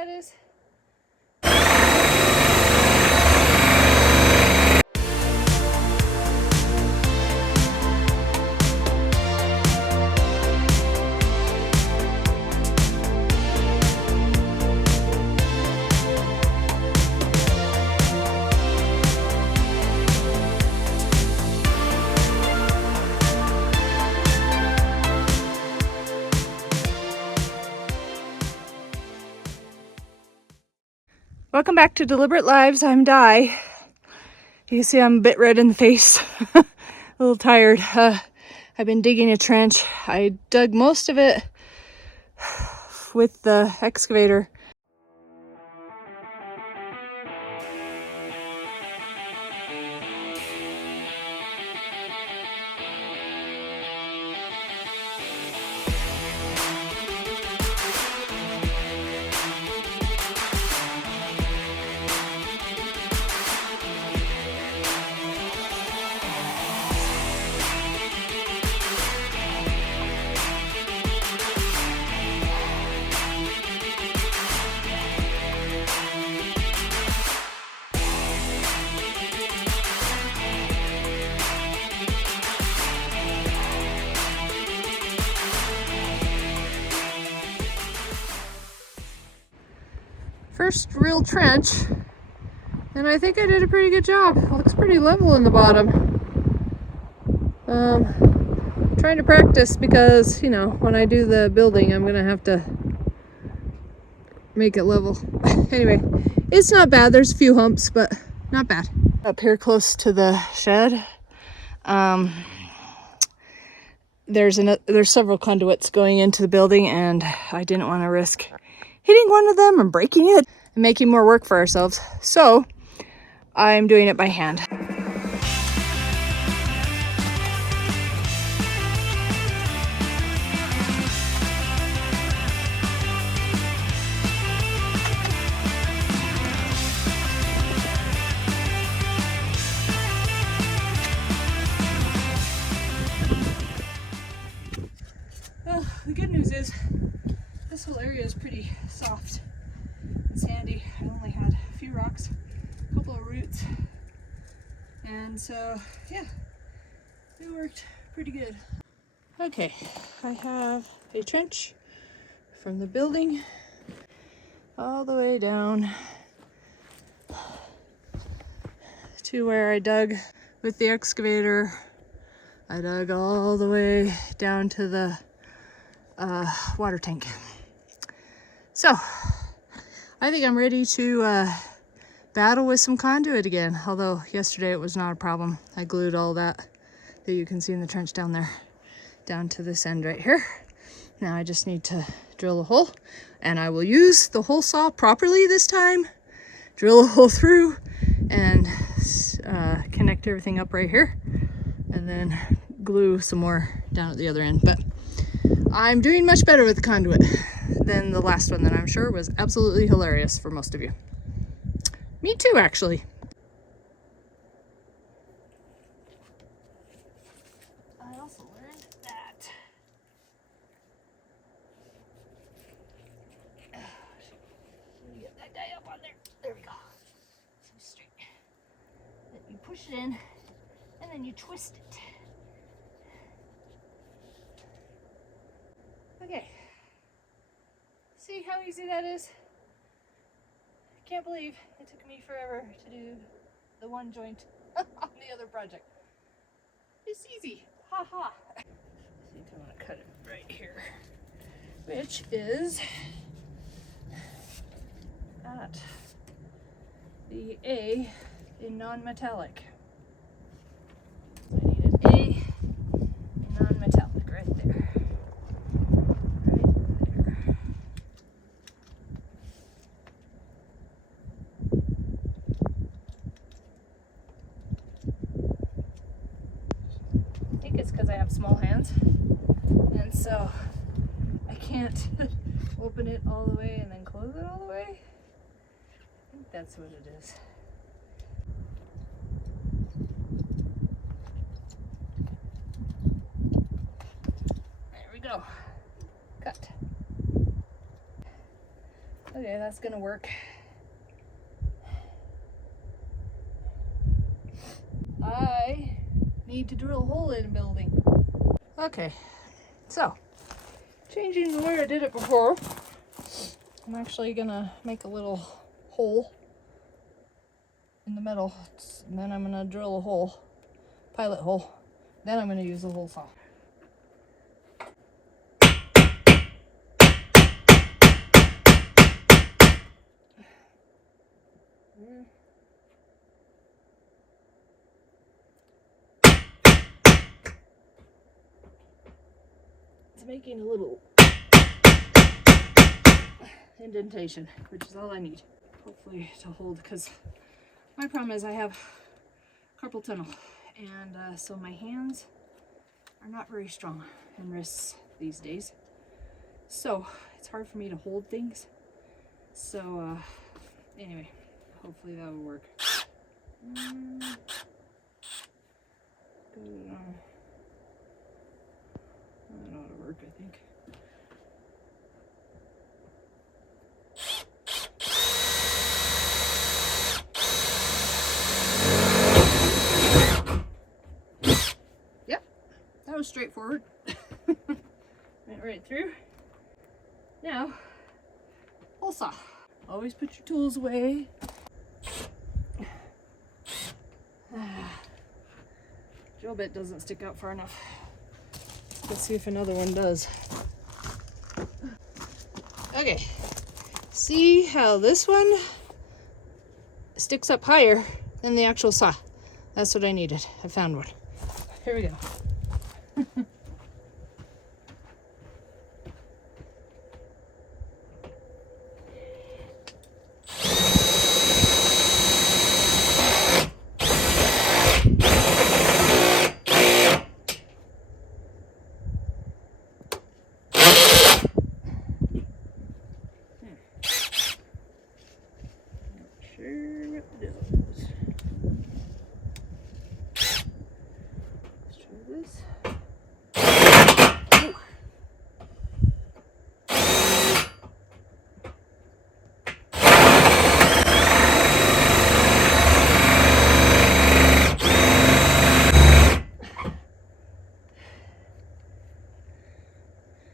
that is? Welcome back to Deliberate Lives. I'm Di. You can see I'm a bit red in the face. A little tired. I've been digging a trench. I dug most of it with the excavator. First real trench, and I think I did a pretty good job. It looks pretty level in the bottom. Trying to practice because, you know, when I do the building, I'm gonna have to make it level. Anyway, it's not bad. There's a few humps, but not bad. Up here close to the shed, there's several conduits going into the building, and I didn't want to risk hitting one of them and breaking it and making more work for ourselves. So I'm doing it by hand. Well, the good news is this whole area is pretty soft and sandy. I only had a few rocks, a couple of roots, and so yeah, it worked pretty good. Okay, I have a trench from the building all the way down to where I dug with the excavator. I dug all the way down to the water tank. So I think I'm ready to battle with some conduit again, although yesterday it was not a problem. I glued all that you can see in the trench down there down to this end right here. Now I just need to drill a hole, and I will use the hole saw properly this time. Drill a hole through and connect everything up right here, and then glue some more down at the other end. But I'm doing much better with the conduit than the last one that I'm sure was absolutely hilarious for most of you. Me too, actually. I also learned that get that guy up on there. There we go. So straight. Then you push it in, and then you twist it. Okay. See how easy that is? I can't believe it took me forever to do the one joint on the other project. It's easy. Ha ha. I think I'm gonna cut it right here, which is at the A in non-metallic. I need an A in non-metallic right there. I have small hands, and so I can't open it all the way and then close it all the way. I think that's what it is. There we go. Cut. Okay. Okay, that's gonna work. I need to drill a hole in a building. Okay, so changing the way I did it before, I'm actually gonna make a little hole in the middle, and then I'm gonna drill a hole, pilot hole. Then I'm gonna use the hole saw. It's making a little indentation, which is all I need, hopefully, to hold, because my problem is I have carpal tunnel, and so my hands are not very strong and wrists these days, so it's hard for me to hold things. So anyway, hopefully that will work. That ought to work, I think. Yep, that was straightforward. Went right through. Now, hole saw. Always put your tools away. Drill bit doesn't stick out far enough. Let's see if another one does. Okay, see how this one sticks up higher than the actual saw? That's what I needed. I found one. Here we go.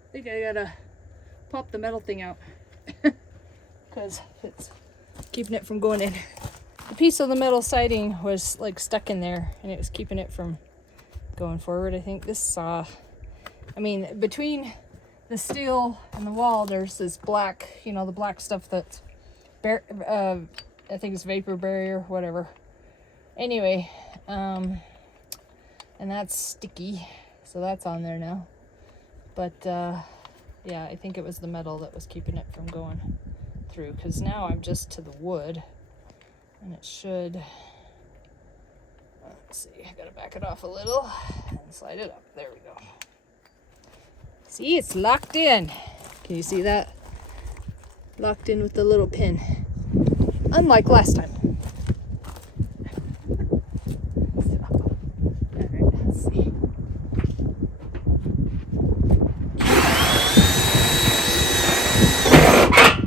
I think I gotta pop the metal thing out because it's keeping it from going in. The piece of the metal siding was like stuck in there and it was keeping it from going forward. I think this saw, I mean, between the steel and the wall, there's this black, you know, the black stuff that's, I think it's vapor barrier, whatever. Anyway, and that's sticky, so that's on there now. But yeah, I think it was the metal that was keeping it from going through, because now I'm just to the wood and it should, let's see, I gotta back it off a little and slide it up. There we go. See, it's locked in. Can you see that? Locked in with the little pin. Unlike last time. Alright, let's see.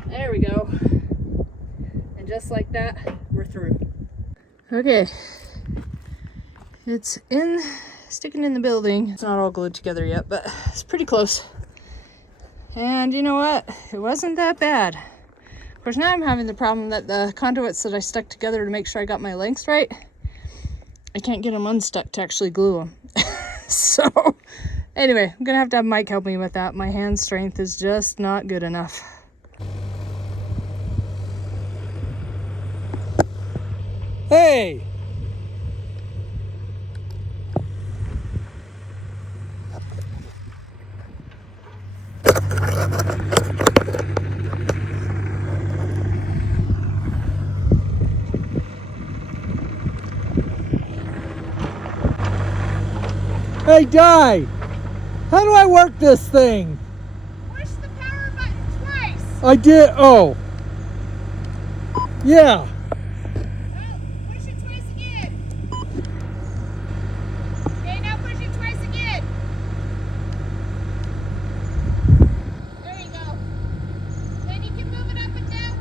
There we go. And just like that, we're through. Okay. It's sticking in the building. It's not all glued together yet, but it's pretty close. And you know what? It wasn't that bad. Of course, now I'm having the problem that the conduits that I stuck together to make sure I got my lengths right, I can't get them unstuck to actually glue them. So anyway, I'm gonna have to have Mike help me with that. My hand strength is just not good enough. Hey! Hey, Di! How do I work this thing? Push the power button twice. I did. Oh. Yeah. Push it twice again. Okay, now push it twice again. There you go. Then you can move it up and down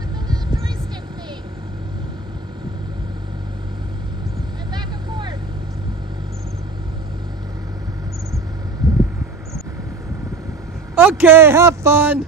Okay, have fun.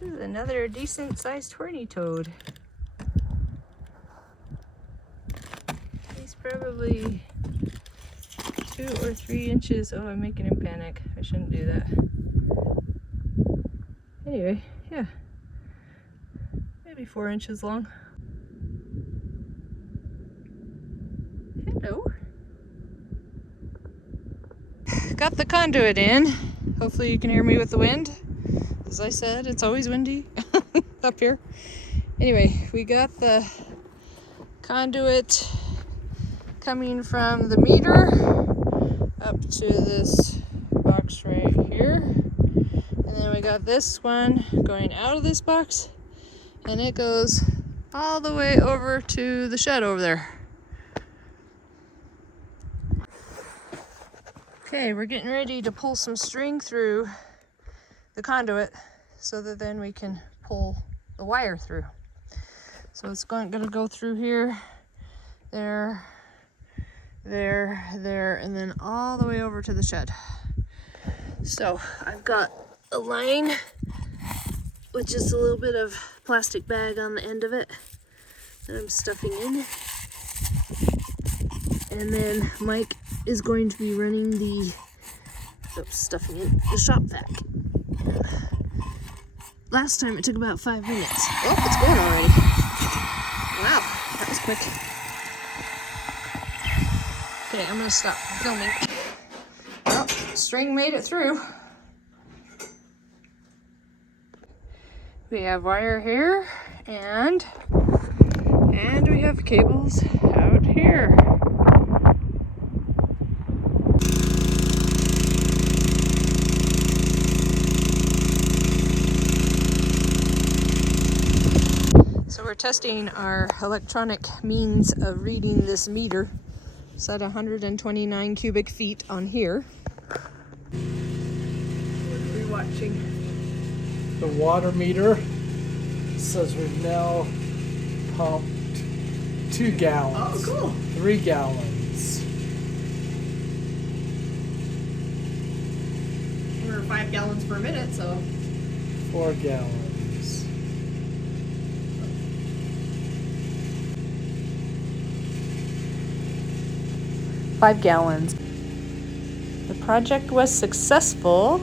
This is another decent sized horny toad. He's probably 2 or 3 inches. Oh, I'm making him panic. I shouldn't do that. Anyway, yeah. Maybe 4 inches long. Hello. Got the conduit in. Hopefully you can hear me with the wind. As I said, it's always windy up here. Anyway, we got the conduit coming from the meter up to this box right here. And then we got this one going out of this box, and it goes all the way over to the shed over there. Okay, we're getting ready to pull some string through the conduit so that then we can pull the wire through. So it's going to go through here, there, and then all the way over to the shed. So I've got a line with just a little bit of plastic bag on the end of it that I'm stuffing in. And then Mike is going to be running the stuffing in the shop vac. Last time it took about 5 minutes. Oh, it's going already. Wow, that was quick. Okay, I'm gonna stop filming. Well, string made it through. We have wire here, and we have cables out here. So we're testing our electronic means of reading this meter. It's at 129 cubic feet on here. What are we watching? The water meter says we've now pumped 2 gallons. Oh, cool. 3 gallons. We're 5 gallons per minute, so 4 gallons. 5 gallons. The project was successful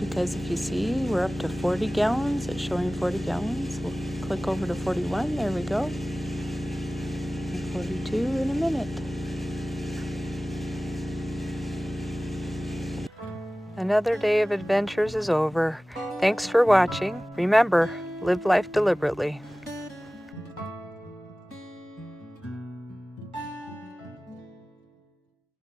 because if you see, we're up to 40 gallons. It's showing 40 gallons. We'll click over to 41. There we go. And 42 in a minute. Another day of adventures is over. Thanks for watching. Remember, live life deliberately.